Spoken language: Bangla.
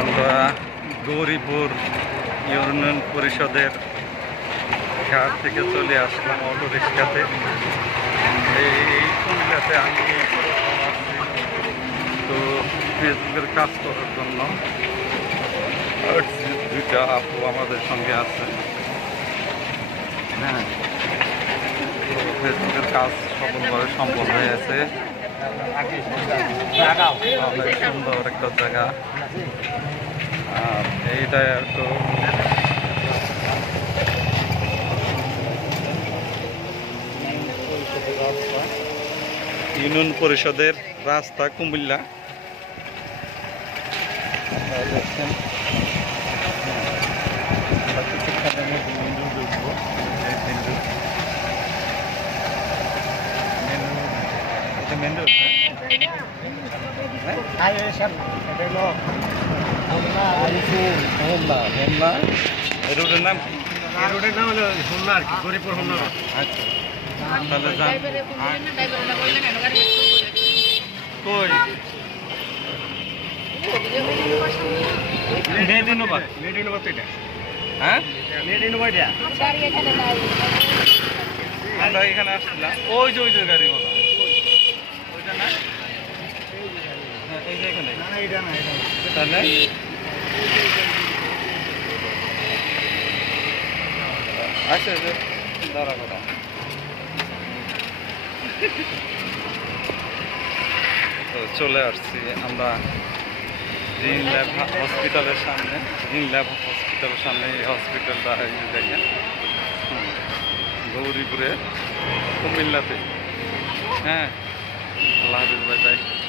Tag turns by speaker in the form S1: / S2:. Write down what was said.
S1: আমরা গৌরীপুর ইউনিয়ন পরিষদের ঘাট থেকে চলে আসলাম অটো রিক্সাতে। এই কুমিল্লাতে আমি তো ফেসবুকের কাজ করার জন্য দুইটা আপু আমাদের সঙ্গে আছে। হ্যাঁ। ফেসবুকের কাজ সফলভাবে সম্পন্ন হয়েছে অনেক সুন্দর একটা জায়গা। আর এইটা একটু ইউনিয়ন পরিষদের রাস্তা কুমিল্লা আমরা কিছুক্ষণের মধ্যে মেন রোডে উঠবো এই মেন রোড মেন রোড এটা মেন রোড হ্যাঁ। হোমনা হোমনা এই রোডের নাম কি আচ্ছা তাহলে যান কই হ্যাঁ। আমরা এখানে আসছিলাম ওই যে ওই যে গাড়ি বলা ওইটা না হ্যাঁ, এই যে এখানে আচ্ছা যে দাঁড়া তো চলে আসছি, আমরা জিন ল্যাব হসপিটালের সামনে। জিন ল্যাব হসপিটালের সামনে এই হসপিটালটা দেখেন। গৌরীপুরে, কুমিল্লাতে। হ্যাঁ। અલ્લાહ હાફિઝ ભાઈ